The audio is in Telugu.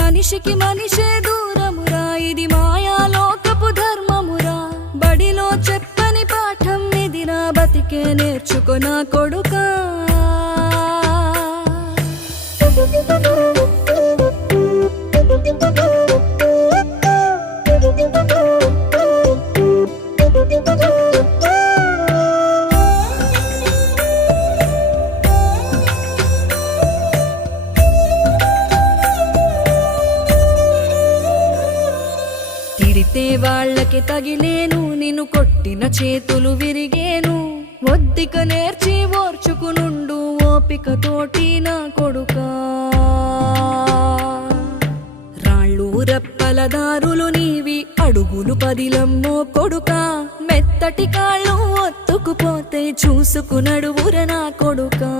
మనిషికి మనిషే దూరమురా, ఇది మాయాలోకపు ధర్మమురా. బడిలో చెప్పని పాఠం ఇదిరా, బతికే నేర్చుకో నా కొడుకా. తిడితే వాళ్ళకి తగిలేను, నిన్ను కొట్టిన చేతులు విరిగేను. ఒద్దిక నేర్చి ఓర్చుకునుండు ఓపికతోటి నా కొడుకా. రాళ్ళు రప్పల దారులు నీవి, అడుగులు పదిలమ్మో కొడుకా. మెత్తటి కాళ్ళు ఒత్తుకుపోతే చూసుకునడువుర నా కొడుకా.